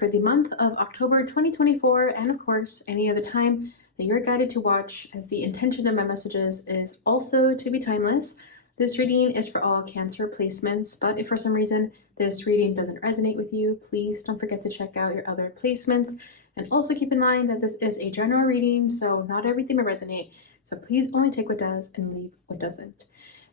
for the month of October 2024, and of course, any other time that you're guided to watch, as the intention of my messages is also to be timeless. This reading is for all Cancer placements, but if for some reason this reading doesn't resonate with you, please don't forget to check out your other placements. And also keep in mind that this is a general reading, so not everything will resonate. So please only take what does and leave what doesn't.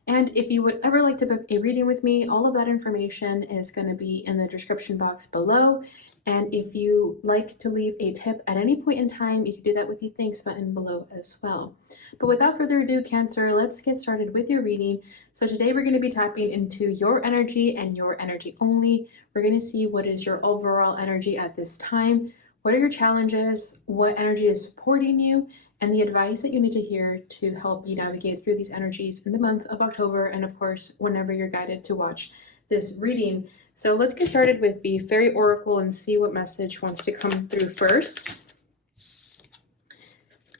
And if you would ever like to book a reading with me, all of that information is going to be in the description box below. And if you like to leave a tip at any point in time, you can do that with the thanks button below as well. But without further ado, Cancer, let's get started with your reading. So today we're going to be tapping into your energy and your energy only. We're going to see what is your overall energy at this time. What are your challenges? What energy is supporting you? And the advice that you need to hear to help you navigate through these energies in the month of October, and of course, whenever you're guided to watch this reading. So let's get started with the Fairy Oracle and see what message wants to come through first.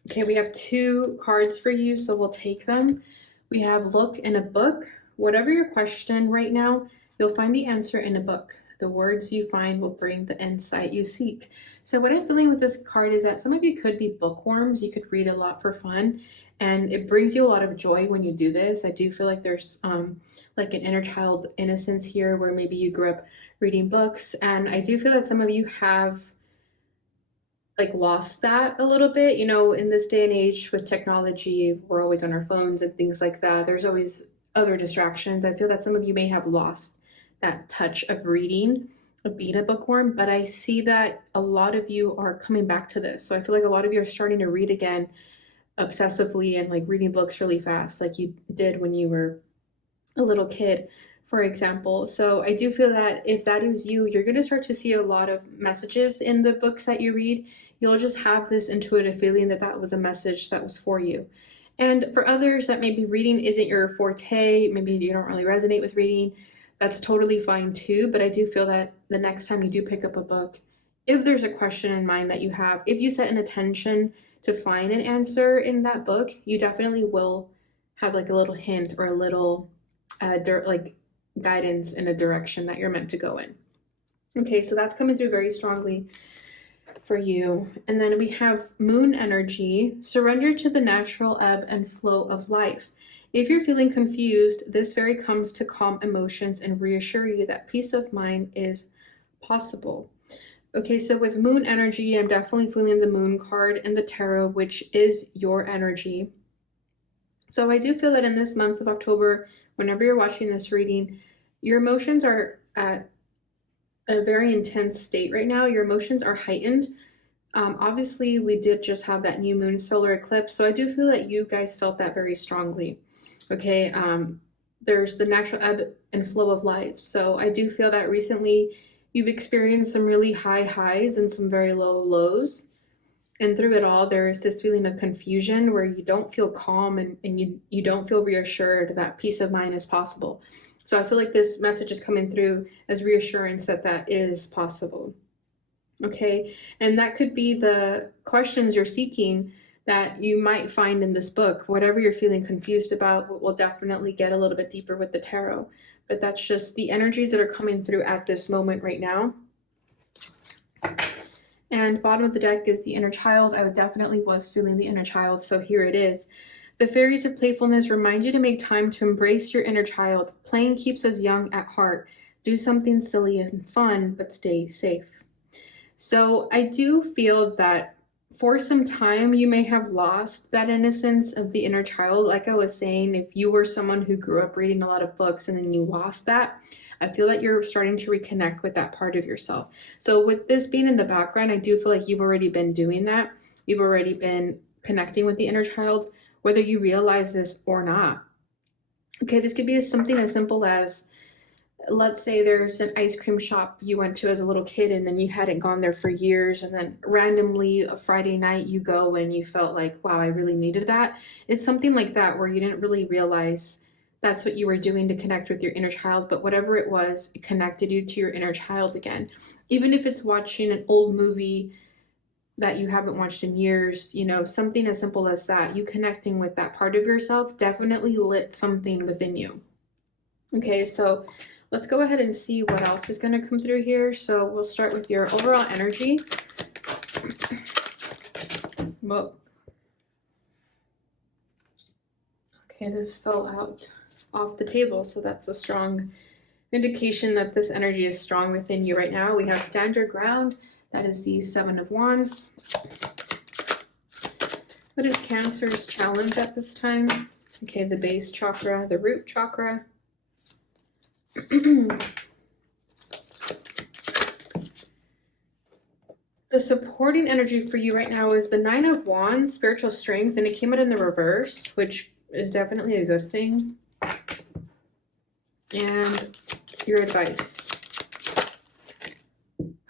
Okay, we have two cards for you, so we'll take them. We have Look in a Book. Whatever your question right now, you'll find the answer in a book. The words you find will bring the insight you seek. So what I'm feeling with this card is that some of you could be bookworms. You could read a lot for fun, and it brings you a lot of joy when you do this. I do feel like there's like an inner child innocence here, where maybe you grew up reading books, and I do feel that some of you have like lost that a little bit. You know, in this day and age with technology, we're always on our phones and things like that. There's always other distractions. I feel that some of you may have lost that touch of reading, of being a bookworm, but I see that a lot of you are coming back to this. So I feel like a lot of you are starting to read again obsessively and like reading books really fast, like you did when you were a little kid, for example. So I do feel that if that is you, you're going to start to see a lot of messages in the books that you read. You'll just have this intuitive feeling that that was a message that was for you. And for others that maybe reading isn't your forte, maybe you don't really resonate with reading, that's totally fine too. But I do feel that the next time you do pick up a book, if there's a question in mind that you have, if you set an intention to find an answer in that book, you definitely will have like a little hint or a little like guidance in a direction that you're meant to go in. Okay, so that's coming through very strongly for you. And then we have Moon energy. Surrender to the natural ebb and flow of life. If you're feeling confused, this fairy comes to calm emotions and reassure you that peace of mind is possible. Okay, so with Moon energy, I'm definitely feeling the Moon card in the tarot, which is your energy. So I do feel that in this month of October, whenever you're watching this reading, your emotions are at a very intense state right now. Your emotions are heightened. Obviously, we did just have that new moon solar eclipse, so I do feel that you guys felt that very strongly. Okay, there's the natural ebb and flow of life. So I do feel that recently you've experienced some really high highs and some very low lows. And through it all, there's this feeling of confusion where you don't feel calm and you don't feel reassured that peace of mind is possible. So I feel like this message is coming through as reassurance that that is possible. Okay, and that could be the questions you're seeking that you might find in this book. Whatever you're feeling confused about, we'll definitely get a little bit deeper with the tarot. But that's just the energies that are coming through at this moment right now. And bottom of the deck is the inner child. I definitely was feeling the inner child, so here it is. The fairies of playfulness remind you to make time to embrace your inner child. Playing keeps us young at heart. Do something silly and fun, but stay safe. So I do feel that for some time, you may have lost that innocence of the inner child. Like I was saying, if you were someone who grew up reading a lot of books and then you lost that, I feel that you're starting to reconnect with that part of yourself. So with this being in the background, I do feel like you've already been doing that. You've already been connecting with the inner child, whether you realize this or not. Okay, this could be something as simple as, let's say there's an ice cream shop you went to as a little kid and then you hadn't gone there for years, and then randomly a Friday night you go and you felt like, wow, I really needed that. It's something like that where you didn't really realize that's what you were doing to connect with your inner child, but whatever it was, it connected you to your inner child again. Even if it's watching an old movie that you haven't watched in years, you know, something as simple as that, you connecting with that part of yourself definitely lit something within you. Okay, so let's go ahead and see what else is going to come through here. So we'll start with your overall energy. Well, okay, this fell out off the table, so that's a strong indication that this energy is strong within you right now. We have stand your ground. That is the Seven of Wands. What is Cancer's challenge at this time? Okay, the base chakra, the root chakra. The supporting energy for you right now is the Nine of Wands, spiritual strength, and it came out in the reverse, which is definitely a good thing. And your advice.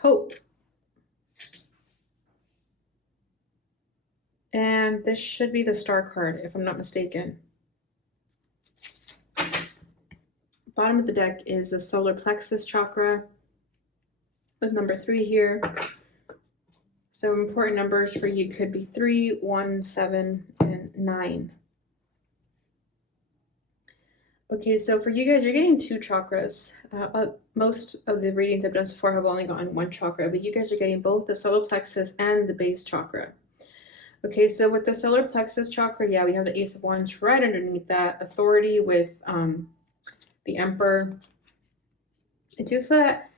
Hope. And this should be the Star card, if I'm not mistaken. Bottom of the deck is the solar plexus chakra with number 3 here. So important numbers for you could be 3, 1, 7, and 9. Okay, so for you guys, you're getting 2 chakras. Most of the readings I've done so far have only gotten 1 chakra, but you guys are getting both the solar plexus and the base chakra. Okay, so with the solar plexus chakra, yeah, we have the Ace of Wands right underneath that, authority with the Emperor. I do feel that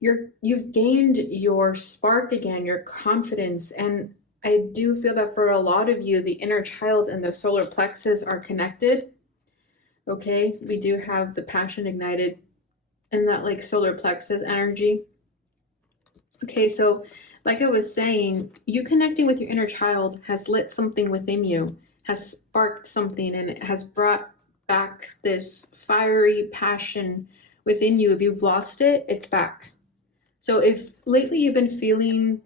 you've gained your spark again, your confidence, and I do feel that for a lot of you, the inner child and the solar plexus are connected. Okay, we do have the passion ignited in that like solar plexus energy. Okay, so like I was saying, you connecting with your inner child has lit something within you, has sparked something, and it has brought back this fiery passion within you. If you've lost it, it's back. So if lately you've been feeling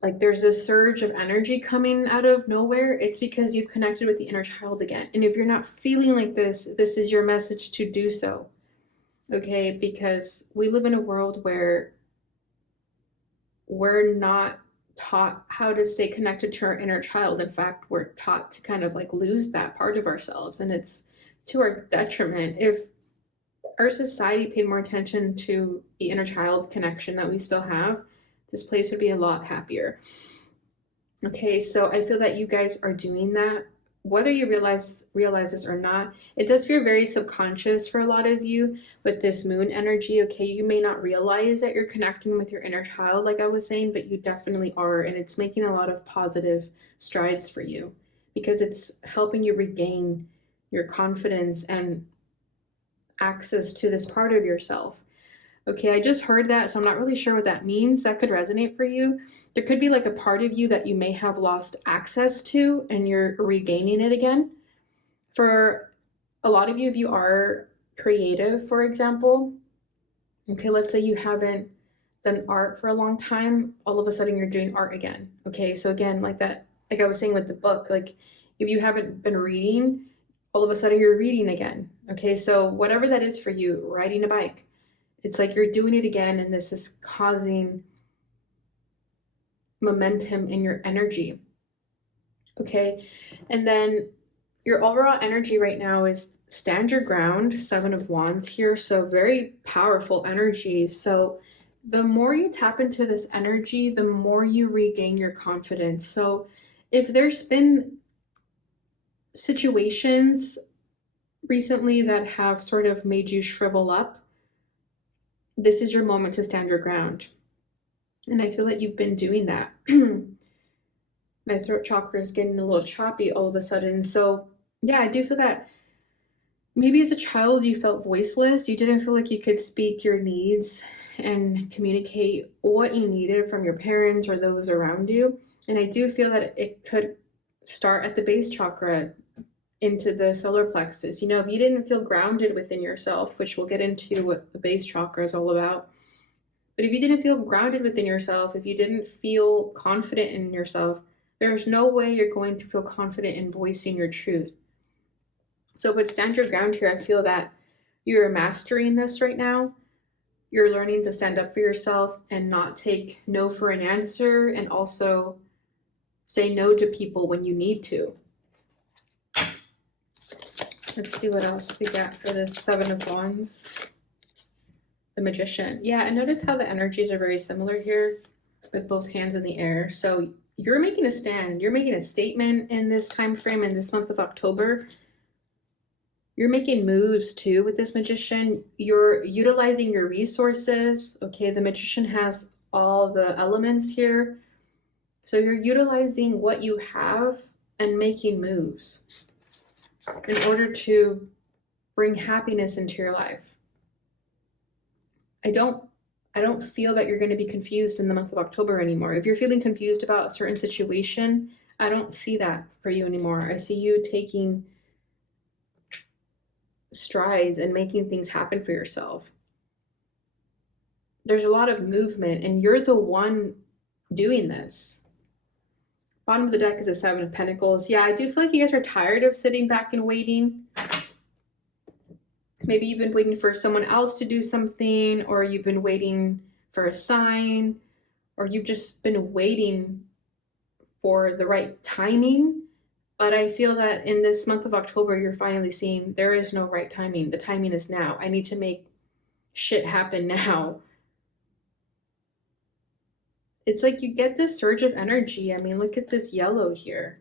like there's a surge of energy coming out of nowhere, it's because you've connected with the inner child again. And if you're not feeling like this is your message to do so. Okay, because we live in a world where we're not taught how to stay connected to our inner child. In fact, we're taught to kind of like lose that part of ourselves, and it's to our detriment. If our society paid more attention to the inner child connection that we still have, this place would be a lot happier. Okay, so I feel that you guys are doing that, whether you realize this or not. It does feel very subconscious for a lot of you with this moon energy. Okay, you may not realize that you're connecting with your inner child, like I was saying, but you definitely are, and it's making a lot of positive strides for you because it's helping you regain your confidence and access to this part of yourself. Okay, I just heard that, so I'm not really sure what that means. That could resonate for you. There could be like a part of you that you may have lost access to and you're regaining it again. For a lot of you, if you are creative, for example, okay, let's say you haven't done art for a long time, all of a sudden you're doing art again. Okay, so again, like that, like I was saying with the book, like if you haven't been reading, all of a sudden you're reading again. Okay, so whatever that is for you, riding a bike, it's like you're doing it again, and this is causing momentum in your energy. Okay, and then your overall energy right now is stand your ground, Seven of Wands here, so very powerful energy. So the more you tap into this energy, the more you regain your confidence. So if there's been situations recently that have sort of made you shrivel up, this is your moment to stand your ground. And I feel that you've been doing that. My throat chakra is getting a little choppy all of a sudden. So yeah, I do feel that maybe as a child you felt voiceless. You didn't feel like you could speak your needs and communicate what you needed from your parents or those around you. And I do feel that it could start at the base chakra into the solar plexus. You know, if you didn't feel grounded within yourself, which we'll get into what the base chakra is all about, but if you didn't feel grounded within yourself, if you didn't feel confident in yourself, there's no way you're going to feel confident in voicing your truth. So with stand your ground here, I feel that you're mastering this right now. You're learning to stand up for yourself and not take no for an answer, and also say no to people when you need to. Let's see what else we got for this Seven of Wands. The Magician. Yeah, and notice how the energies are very similar here with both hands in the air. So you're making a stand. You're making a statement in this time frame, in this month of October. You're making moves too with this Magician. You're utilizing your resources. Okay, the Magician has all the elements here. So you're utilizing what you have and making moves in order to bring happiness into your life. I don't feel that you're going to be confused in the month of October anymore. If you're feeling confused about a certain situation, I don't see that for you anymore. I see you taking strides and making things happen for yourself. There's a lot of movement, and you're the one doing this. Bottom of the deck is a Seven of Pentacles. Yeah, I do feel like you guys are tired of sitting back and waiting. Maybe you've been waiting for someone else to do something, or you've been waiting for a sign, or you've just been waiting for the right timing. But I feel that in this month of October, you're finally seeing there is no right timing. The timing is now. I need to make shit happen now. It's like you get this surge of energy. I mean, look at this yellow here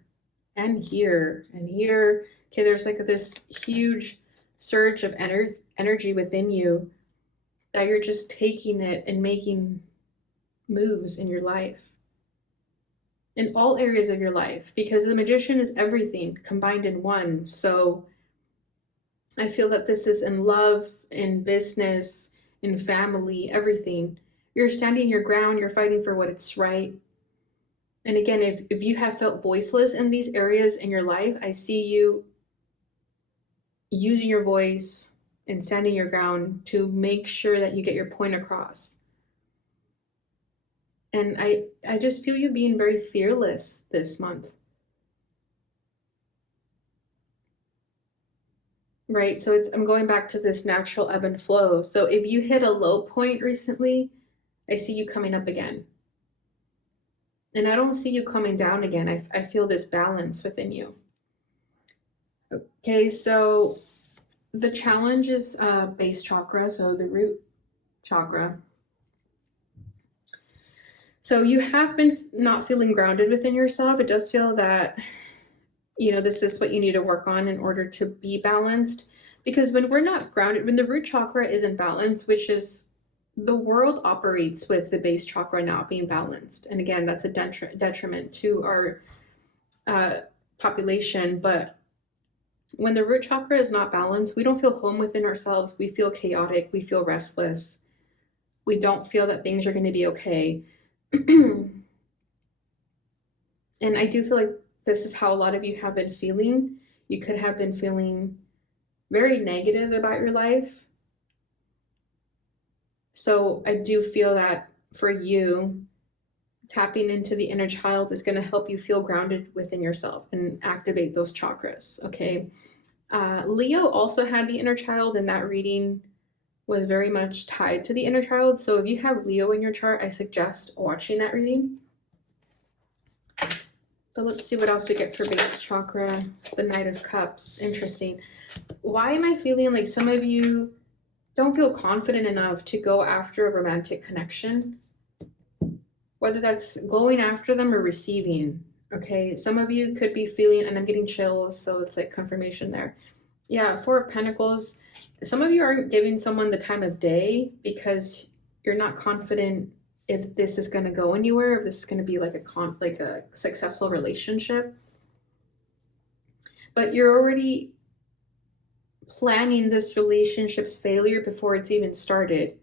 and here and here. Okay, there's like this huge surge of energy within you that you're just taking it and making moves in your life. In all areas of your life, because the Magician is everything combined in one. So I feel that this is in love, in business, in family, everything. You're standing your ground, you're fighting for what is right. And again, if you have felt voiceless in these areas in your life, I see you using your voice and standing your ground to make sure that you get your point across. And I just feel you being very fearless this month. Right, so I'm going back to this natural ebb and flow. So if you hit a low point recently, I see you coming up again. And I don't see you coming down again. I feel this balance within you. Okay, so the challenge is base chakra, so the root chakra. So you have been not feeling grounded within yourself. It does feel that, this is what you need to work on in order to be balanced. Because when we're not grounded, when the root chakra isn't balanced, which is the world operates with the base chakra not being balanced. And again, that's a detriment to our population. But when the root chakra is not balanced, we don't feel home within ourselves. We feel chaotic. We feel restless. We don't feel that things are going to be okay. And I do feel like this is how a lot of you have been feeling. You could have been feeling very negative about your life. So I do feel that for you, tapping into the inner child is going to help you feel grounded within yourself and activate those chakras, okay? Leo also had the inner child, and that reading was very much tied to the inner child. So if you have Leo in your chart, I suggest watching that reading. But let's see what else we get for base chakra. The Knight of Cups. Interesting. Why am I feeling like some of you don't feel confident enough to go after a romantic connection? Whether that's going after them or receiving. Okay, some of you could be feeling, and I'm getting chills, so it's like confirmation there. Yeah, Four of Pentacles. Some of you aren't giving someone the time of day because you're not confident if this is going to go anywhere, if this is going to be like a successful relationship. But you're already planning this relationship's failure before it's even started.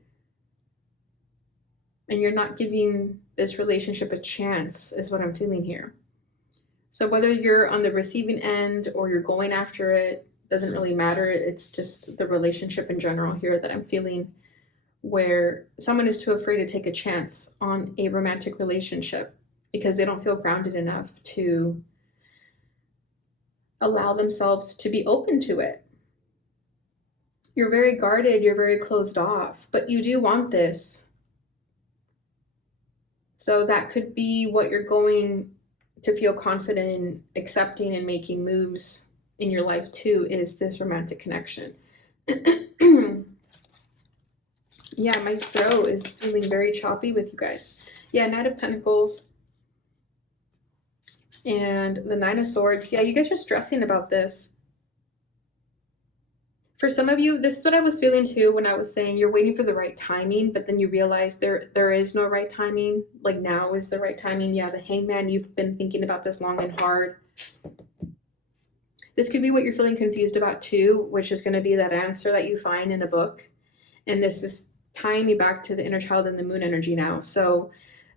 And you're not giving this relationship a chance, is what I'm feeling here. So whether you're on the receiving end or you're going after it, doesn't really matter. It's just the relationship in general here that I'm feeling, where someone is too afraid to take a chance on a romantic relationship because they don't feel grounded enough to allow themselves to be open to it. You're very guarded, you're very closed off, but you do want this. So that could be what you're going to feel confident in accepting and making moves in your life too is this romantic connection. Yeah, my throat is feeling very choppy with you guys. Yeah, Knight of Pentacles and the Nine of Swords. Yeah, you guys are stressing about this. For some of you, this is what I was feeling too when I was saying you're waiting for the right timing, but then you realize there is no right timing. Like now is the right timing. Yeah, the Hangman, you've been thinking about this long and hard. This could be what you're feeling confused about too, which is going to be that answer that you find in a book. And this is tying me back to the inner child and the moon energy now. So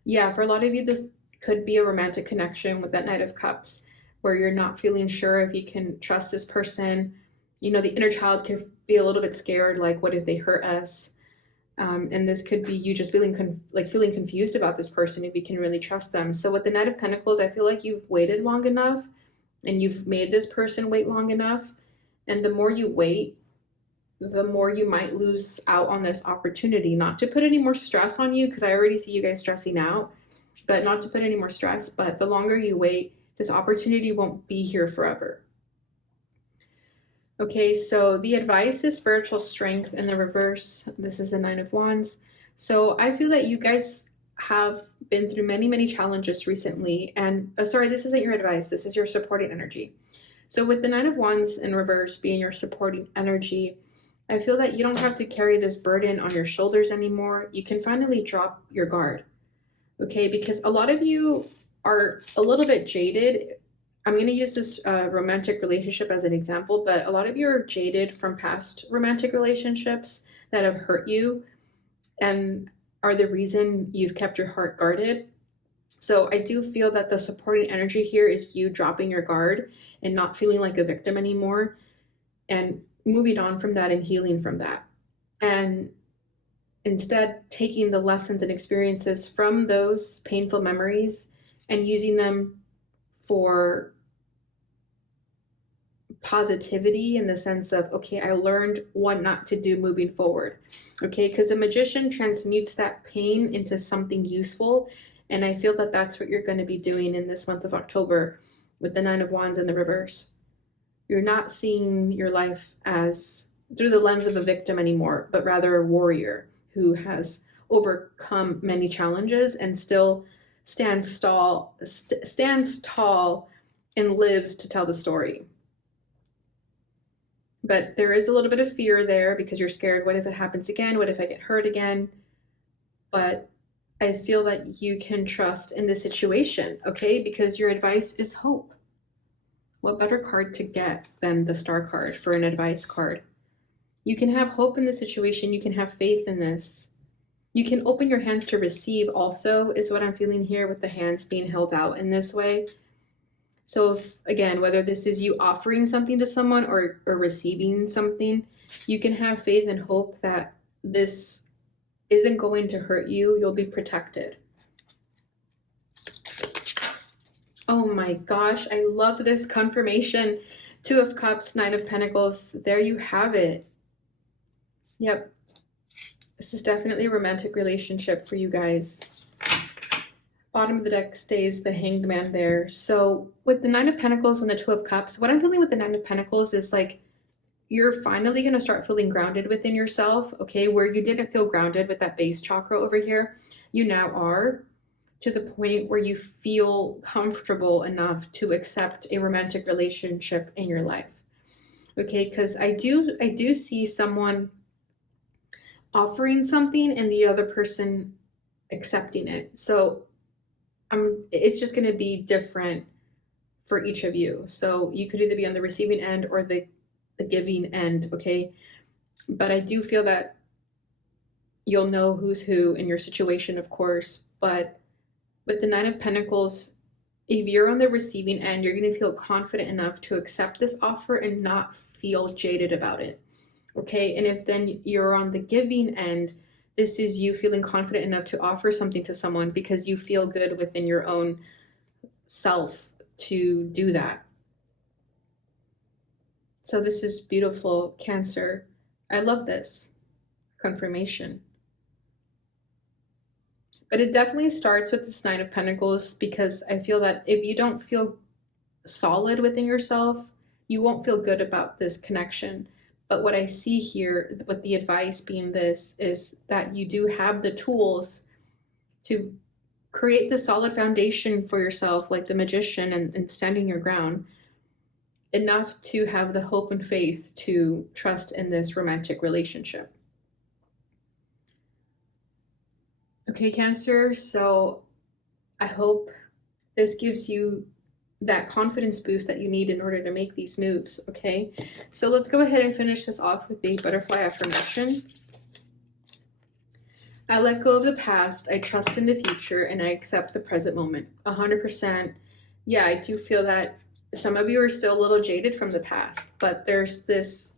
yeah, for a lot of you, this could be a romantic connection with that Knight of Cups where you're not feeling sure if you can trust this person. You know, the inner child can be a little bit scared, like, what if they hurt us? And this could be you just feeling confused about this person, if you can really trust them. So with the Knight of Pentacles, I feel like you've waited long enough and you've made this person wait long enough. And the more you wait, the more you might lose out on this opportunity. Not to put any more stress on you, because I already see you guys stressing out, but not to put any more stress. But the longer you wait, this opportunity won't be here forever. Okay, so the advice is spiritual strength in the reverse. This is the Nine of Wands. So I feel that you guys have been through many, many challenges recently. And sorry, this isn't your advice. This is your supporting energy. So with the Nine of Wands in reverse being your supporting energy, I feel that you don't have to carry this burden on your shoulders anymore. You can finally drop your guard. Okay, because a lot of you are a little bit jaded. I'm going to use this romantic relationship as an example, but a lot of you are jaded from past romantic relationships that have hurt you and are the reason you've kept your heart guarded. So I do feel that the supporting energy here is you dropping your guard and not feeling like a victim anymore and moving on from that and healing from that. And instead taking the lessons and experiences from those painful memories and using them for positivity in the sense of, okay, I learned what not to do moving forward. Okay, because the Magician transmutes that pain into something useful. And I feel that that's what you're going to be doing in this month of October with the Nine of Wands in the reverse. You're not seeing your life as through the lens of a victim anymore, but rather a warrior who has overcome many challenges and still stands tall and lives to tell the story. But there is a little bit of fear there because you're scared. What if it happens again? What if I get hurt again? But I feel that you can trust in this situation, okay? Because your advice is hope. What better card to get than the Star card for an advice card? You can have hope in the situation. You can have faith in this. You can open your hands to receive also, is what I'm feeling here with the hands being held out in this way. So if, again, whether this is you offering something to someone or receiving something, you can have faith and hope that this isn't going to hurt you. You'll be protected. Oh my gosh, I love this confirmation. Two of Cups, Nine of Pentacles. There you have it. Yep. This is definitely a romantic relationship for you guys. Bottom of the deck stays the Hanged Man there. So with the Nine of Pentacles and the Two of Cups, what I'm feeling with the Nine of Pentacles is like you're finally going to start feeling grounded within yourself, okay? Where you didn't feel grounded with that base chakra over here, you now are, to the point where you feel comfortable enough to accept a romantic relationship in your life, okay? Because I do see someone offering something and the other person accepting it. So it's just going to be different for each of you. So you could either be on the receiving end or the giving end, okay? But I do feel that you'll know who's who in your situation, of course. But with the Nine of Pentacles, if you're on the receiving end, you're going to feel confident enough to accept this offer and not feel jaded about it, okay? And if then you're on the giving end, this is you feeling confident enough to offer something to someone because you feel good within your own self to do that. So this is beautiful, Cancer. I love this confirmation. But it definitely starts with this Nine of Pentacles because I feel that if you don't feel solid within yourself, you won't feel good about this connection. But what I see here, with the advice being this, is that you do have the tools to create the solid foundation for yourself, like the magician, and standing your ground, enough to have the hope and faith to trust in this romantic relationship. Okay, Cancer, so I hope this gives you that confidence boost that you need in order to make these moves, okay? So let's go ahead and finish this off with the butterfly affirmation. I let go of the past, I trust in the future, and I accept the present moment. 100%. Yeah, I do feel that some of you are still a little jaded from the past, but there's this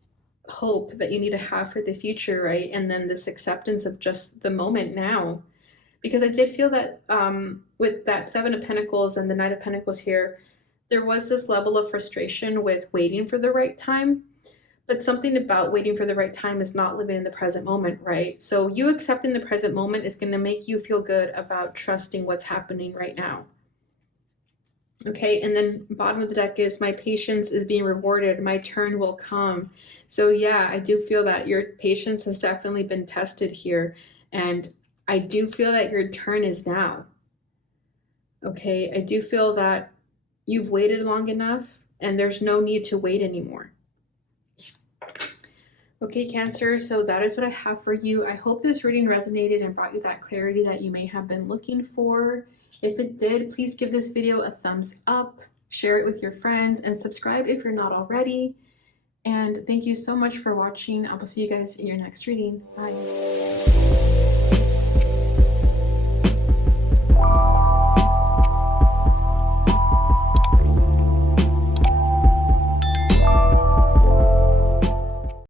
hope that you need to have for the future, right? And then this acceptance of just the moment now. Because I did feel that with that Seven of Pentacles and the Knight of Pentacles here, there was this level of frustration with waiting for the right time. But something about waiting for the right time is not living in the present moment, right? So you accepting the present moment is going to make you feel good about trusting what's happening right now. Okay, and then bottom of the deck is my patience is being rewarded. My turn will come. So yeah, I do feel that your patience has definitely been tested here. And I do feel that your turn is now. Okay, I do feel that you've waited long enough and there's no need to wait anymore. Okay, Cancer, so that is what I have for you. I hope this reading resonated and brought you that clarity that you may have been looking for. If it did, please give this video a thumbs up, share it with your friends, and subscribe if you're not already. And thank you so much for watching. I will see you guys in your next reading. Bye.